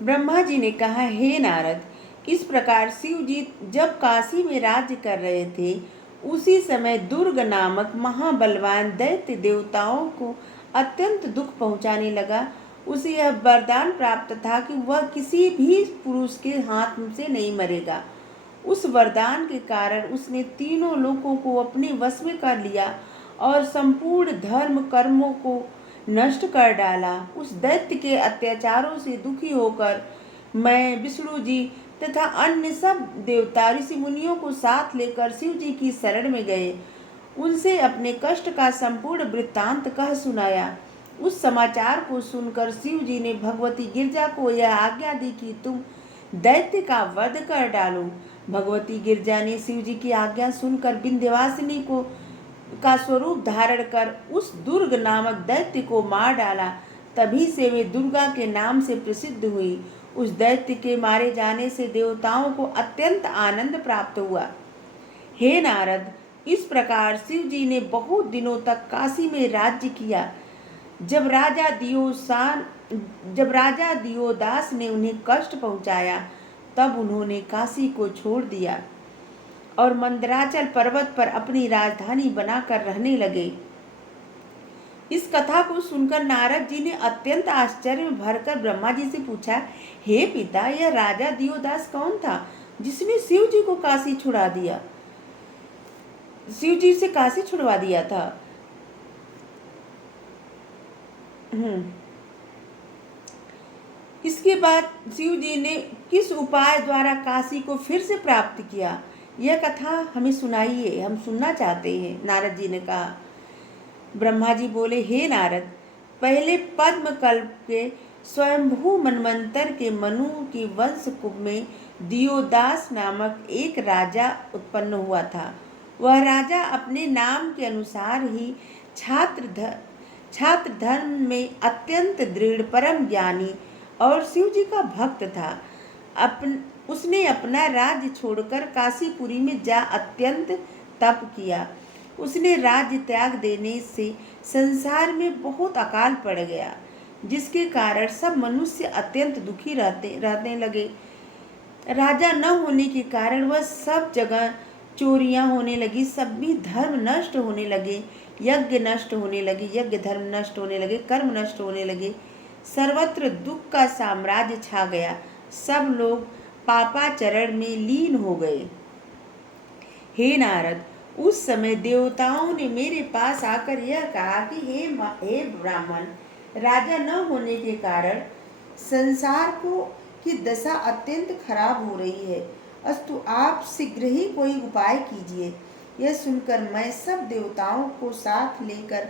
ब्रह्मा जी ने कहा, हे नारद, इस प्रकार शिव जी जब काशी में राज्य कर रहे थे, उसी समय दुर्ग नामक महाबलवान दैत्य देवताओं को अत्यंत दुख पहुंचाने लगा। उसे यह वरदान प्राप्त था कि वह किसी भी पुरुष के हाथ से नहीं मरेगा। उस वरदान के कारण उसने तीनों लोकों को अपने वश में कर लिया और संपूर्ण धर्म कर्मों को नष्ट कर डाला। उस दैत्य के अत्याचारों से दुखी होकर मैं, विष्णु जी तथा अन्य सब देवता ऋषि मुनियों को साथ लेकर शिव जी की शरण में गए। उनसे अपने कष्ट का संपूर्ण वृत्तांत कह सुनाया। उस समाचार को सुनकर शिव जी ने भगवती गिरजा को यह आज्ञा दी कि तुम दैत्य का वध कर डालो। भगवती गिरजा ने शिव जी की आज्ञा सुनकर विंध्यवासिनी को का स्वरूप धारण कर उस दुर्ग नामक दैत्य को मार डाला। तभी से वे दुर्गा के नाम से प्रसिद्ध हुई। उस दैत्य के मारे जाने से देवताओं को अत्यंत आनंद प्राप्त हुआ। हे नारद, इस प्रकार शिव जी ने बहुत दिनों तक काशी में राज्य किया। जब राजा दियोदास ने उन्हें कष्ट पहुंचाया, तब उन्होंने काशी को छोड़ दिया और मंदराचल पर्वत पर अपनी राजधानी बनाकर रहने लगे। इस कथा को सुनकर नारद जी ने अत्यंत आश्चर्य में भरकर ब्रह्मा जी से पूछा, हे पिता, यह राजा दियोदास कौन था जिसने शिव जी को काशी छुड़ा दिया, शिव जी से काशी छुड़वा दिया था? इसके बाद शिव जी ने किस उपाय द्वारा काशी को फिर से प्राप्त किया, यह कथा हमें सुनाइए, हम सुनना चाहते हैं। नारद जी ने कहा। ब्रह्मा जी बोले, हे नारद, पहले पद्म कल्प के स्वयंभू मनवंतर के मनु की वंश में दियोदास नामक एक राजा उत्पन्न हुआ था। वह राजा अपने नाम के अनुसार ही छात्र धर्म में अत्यंत दृढ़, परम ज्ञानी और शिव जी का भक्त था। उसने अपना राज्य छोड़कर काशीपुरी में जा अत्यंत तप किया। उसने राज्य त्याग देने से संसार में बहुत अकाल पड़ गया, जिसके कारण सब मनुष्य अत्यंत दुखी रहने लगे। राजा न होने के कारण वह सब जगह चोरियां होने लगी, सभी धर्म नष्ट होने लगे, यज्ञ नष्ट होने लगे, यज्ञ धर्म नष्ट होने लगे, कर्म नष्ट होने लगे। सर्वत्र दुख का साम्राज्य छा गया। सब लोग पापाचरण में लीन हो गए। हे नारद, उस समय देवताओं ने मेरे पास आकर यह कहा कि हे ब्राह्मण, राजा न होने के कारण संसार की दशा अत्यंत खराब हो रही है, अस्तु आप शीघ्र ही कोई उपाय कीजिए। यह सुनकर मैं सब देवताओं को साथ लेकर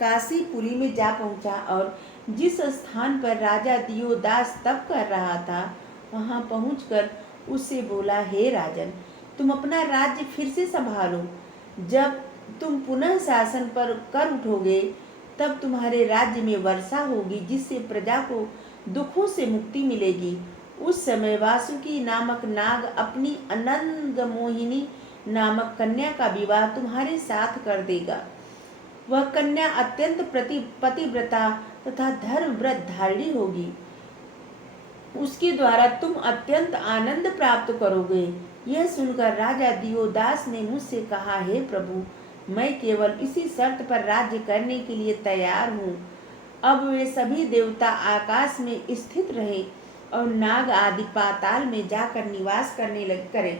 काशीपुरी में जा पहुंचा और जिस स्थान पर राजा दियोदास तप कर रहा था, वहां पहुंचकर उससे बोला, हे राजन, तुम अपना राज्य फिर से संभालो। जब तुम पुनः शासन पर कर उठोगे, तब तुम्हारे राज्य में वर्षा होगी, जिससे प्रजा को दुखों से मुक्ति मिलेगी। उस समय वासुकी नामक नाग अपनी अनंग मोहिनी नामक कन्या का विवाह तुम्हारे साथ कर देगा। वह कन्या अत्यंत पतिव्रता तथा धर्म व्रत धारिणी होगी। उसके द्वारा तुम अत्यंत आनंद प्राप्त करोगे। यह सुनकर राजा दियोदास ने मुझसे कहा, हे प्रभु, मैं केवल इसी शर्त पर राज्य करने के लिए तैयार हूँ। अब वे सभी देवता आकाश में स्थित रहे और नाग आदि पाताल में जाकर निवास करें।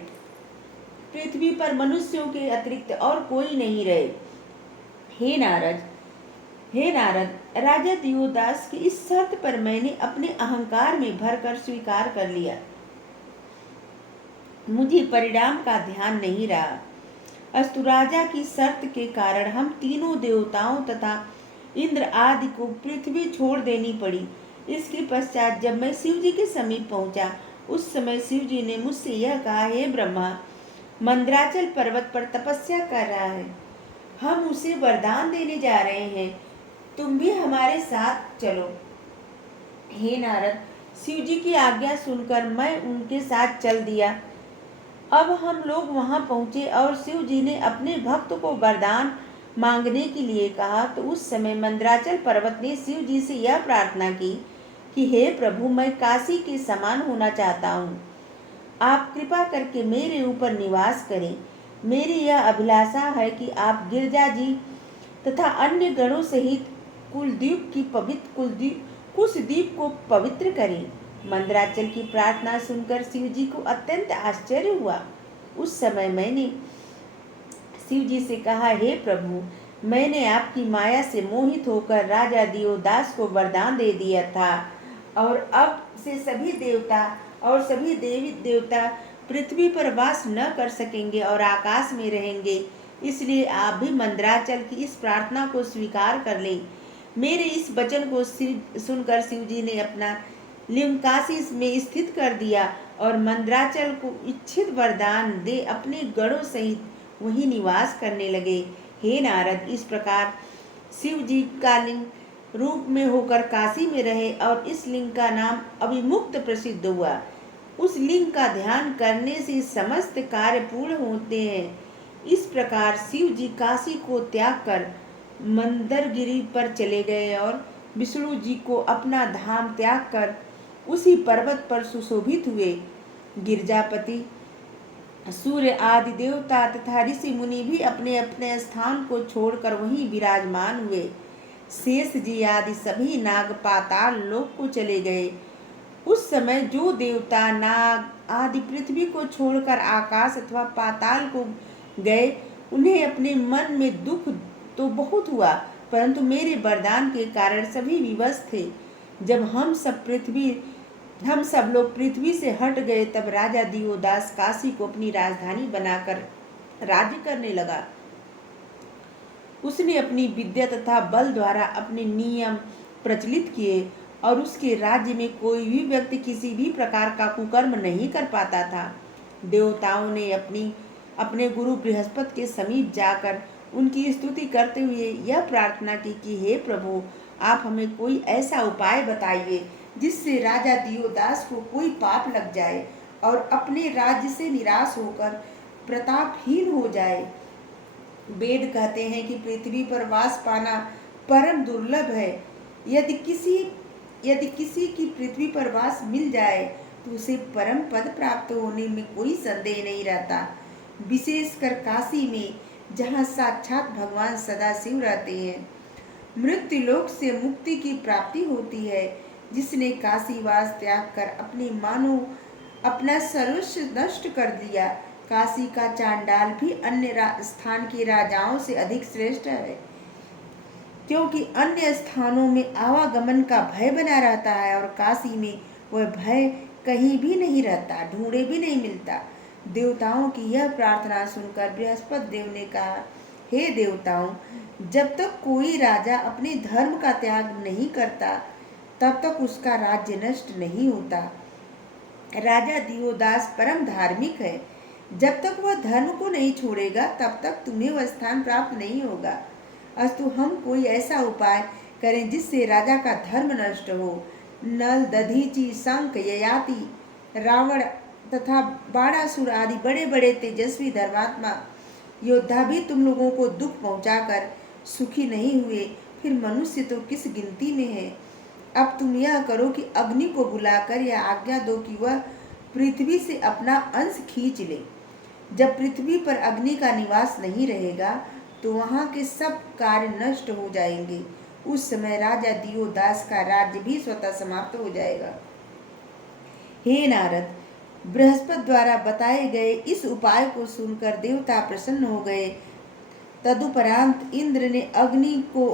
पृथ्वी पर मनुष्यों के अतिरिक्त और कोई नहीं रहे। हे नारद, राजा दियोदास की इस शर्त पर मैंने अपने अहंकार में भरकर स्वीकार कर लिया। मुझे परिणाम का ध्यान नहीं रहा। अस्तु, राजा की शर्त के कारण हम तीनों देवताओं तथा इंद्र आदि को पृथ्वी छोड़ देनी पड़ी। इसके पश्चात जब मैं शिव जी के समीप पहुंचा, उस समय शिव जी ने मुझसे यह कहा, हे ब्रह्मा, मंदराचल पर्वत पर तपस्या कर रहा है, हम उसे वरदान देने जा रहे हैं, तुम भी हमारे साथ चलो। हे नारद, शिव जी की आज्ञा सुनकर मैं उनके साथ चल दिया। अब हम लोग वहां पहुंचे और शिव जी ने अपने भक्त को वरदान मांगने के लिए कहा, तो उस समय मंदराचल पर्वत ने शिव जी से यह प्रार्थना की, कि हे प्रभु, मैं काशी के समान होना चाहता हूँ। आप कृपा करके मेरे ऊपर निवास करें। मेरी यह अभिलाषा है कि आप गिरजा जी तथा अन्य गणों सहित कुशद्वीप को पवित्र करें। मंदराचल की प्रार्थना सुनकर शिव जी को अत्यंत आश्चर्य हुआ। उस समय मैंने शिव जी से कहा, हे प्रभु, मैंने आपकी माया से मोहित होकर राजा दियोदास को वरदान दे दिया था और अब से सभी देवता और सभी देवी देवता पृथ्वी पर वास न कर सकेंगे और आकाश में रहेंगे। इसलिए आप भी मंदराचल की इस प्रार्थना को स्वीकार कर लें। मेरे इस वचन को सुनकर शिव जी ने अपना लिंग काशी में स्थित कर दिया और मंदराचल को इच्छित वरदान दे अपने गणों सहित वहीं निवास करने लगे। हे नारद, इस प्रकार शिव जी का लिंग रूप में होकर काशी में रहे और इस लिंग का नाम अभिमुक्त प्रसिद्ध हुआ। उस लिंग का ध्यान करने से समस्त कार्य पूर्ण होते हैं। इस प्रकार शिव जी काशी को त्याग कर मंदरगिरी पर चले गए और विष्णु जी को अपना धाम त्याग कर उसी पर्वत पर सुशोभित हुए। गिरजापति, सूर्य आदि देवता तथा ऋषि मुनि भी अपने अपने स्थान को छोड़कर वहीं विराजमान हुए। शेष जी आदि सभी नाग पाताल लोक को चले गए। उस समय जो देवता नाग आदि पृथ्वी को छोड़कर आकाश अथवा पाताल को गए, उन्हें अपने मन में दुख तो बहुत हुआ, परंतु मेरे वरदान के कारण सभी विवश थे। जब हम सब लोग पृथ्वी से हट गए, तब राजा दियोदास काशी को अपनी राजधानी बनाकर राज्य करने लगा। उसने अपनी विद्या तथा बल द्वारा अपने नियम प्रचलित किए और उसके राज्य में कोई भी व्यक्ति किसी भी प्रकार का कुकर्म नहीं कर पाता था। देवताओं ने अपने गुरु बृहस्पति के समीप जाकर उनकी स्तुति करते हुए यह प्रार्थना की कि हे प्रभु, आप हमें कोई ऐसा उपाय बताइए जिससे राजा दियोदास को कोई पाप लग जाए और अपने राज्य से निराश होकर प्रतापहीन हो जाए। वेद कहते हैं कि पृथ्वी पर वास पाना परम दुर्लभ है। यदि किसी की पृथ्वी पर वास मिल जाए तो उसे परम पद प्राप्त होने में कोई संदेह नहीं रहता। विशेषकर काशी में, जहाँ साक्षात भगवान सदाशिव रहते हैं, मृत्यु लोक से मुक्ति की प्राप्ति होती है। जिसने काशीवास त्याग कर अपना सर्वस्व नष्ट कर दिया, काशी का चांडाल भी अन्य स्थान के राजाओं से अधिक श्रेष्ठ है, क्योंकि अन्य स्थानों में आवागमन का भय बना रहता है और काशी में वह भय कहीं भी नहीं रहता, ढूंढे भी नहीं मिलता। देवताओं की यह प्रार्थना सुनकर बृहस्पति देव ने कहा, हे देवताओं, जब तक कोई राजा अपने धर्म का त्याग नहीं करता तब तक उसका राज्य नष्ट नहीं होता। राजा दियोदास परम धार्मिक है। जब तक वह धर्म को नहीं छोड़ेगा तब तक तुम्हें वह स्थान प्राप्त नहीं होगा। अस्तु, हम कोई ऐसा उपाय करें जिससे राजा का धर्म नष्ट हो। नल, दधीचि, शंख, ययाति, रावण तथा बाणासुर आदि बड़े बड़े तेजस्वी धर्मात्मा योद्धा भी तुम लोगों को दुख पहुंचाकर सुखी नहीं हुए, फिर मनुष्य तो किस गिनती में है। अब तुम यह करो कि अग्नि को बुलाकर यह आज्ञा दो कि वह पृथ्वी से अपना अंश खींच ले। जब पृथ्वी पर अग्नि का निवास नहीं रहेगा तो वहाँ के सब कार्य नष्ट हो जाएंगे। उस समय राजा दियोदास का राज्य भी स्वतः समाप्त हो जाएगा। हे नारद, बृहस्पति द्वारा बताए गए इस उपाय को सुनकर देवता प्रसन्न हो गए। तदुपरांत इंद्र ने अग्नि को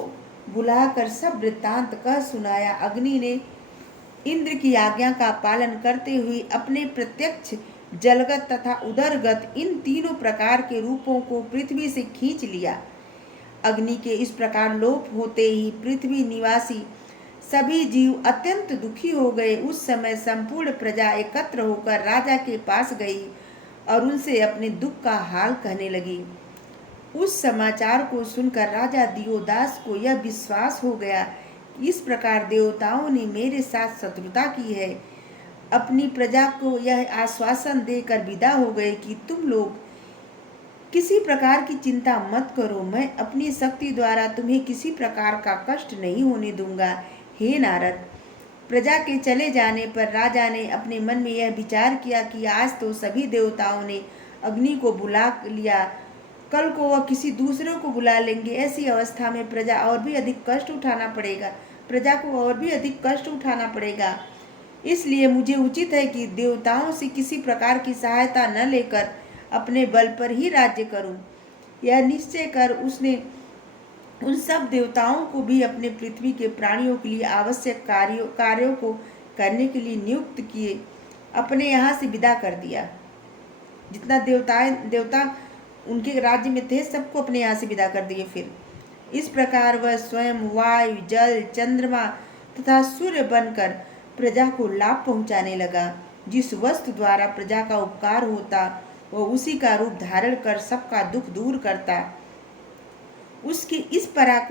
बुलाकर सब वृत्तांत कह सुनाया। अग्नि ने इंद्र की आज्ञा का पालन करते हुए अपने प्रत्यक्ष, जलगत तथा उदरगत इन तीनों प्रकार के रूपों को पृथ्वी से खींच लिया। अग्नि के इस प्रकार लोप होते ही पृथ्वी निवासी सभी जीव अत्यंत दुखी हो गए। उस समय संपूर्ण प्रजा एकत्र होकर राजा के पास गई और उनसे अपने दुख का हाल कहने लगी। उस समाचार को सुनकर राजा दियोदास को यह विश्वास हो गया कि इस प्रकार देवताओं ने मेरे साथ शत्रुता की है। अपनी प्रजा को यह आश्वासन देकर विदा हो गए कि तुम लोग किसी प्रकार की चिंता मत करो, मैं अपनी शक्ति द्वारा तुम्हें किसी प्रकार का कष्ट नहीं होने दूंगा। हे नारद, प्रजा के चले जाने पर राजा ने अपने मन में यह विचार किया कि आज तो सभी देवताओं ने अग्नि को बुला लिया, कल को वह किसी दूसरे को बुला लेंगे। ऐसी अवस्था में प्रजा को और भी अधिक कष्ट उठाना पड़ेगा। इसलिए मुझे उचित है कि देवताओं से किसी प्रकार की सहायता न लेकर अपने बल पर ही राज्य करूं। यह निश्चय कर उसने उन सब देवताओं को भी अपने पृथ्वी के प्राणियों के लिए आवश्यक कार्यों को करने के लिए नियुक्त किए अपने यहाँ से विदा कर दिया। जितना देवता उनके राज्य में थे सबको अपने यहाँ से विदा कर दिए। फिर इस प्रकार वह स्वयं वायु, जल, चंद्रमा तथा सूर्य बनकर प्रजा को लाभ पहुँचाने लगा। जिस वस्तु द्वारा प्रजा का उपकार होता वह उसी का रूप धारण कर सबका दुख दूर करता। उसकी इस पराक्रम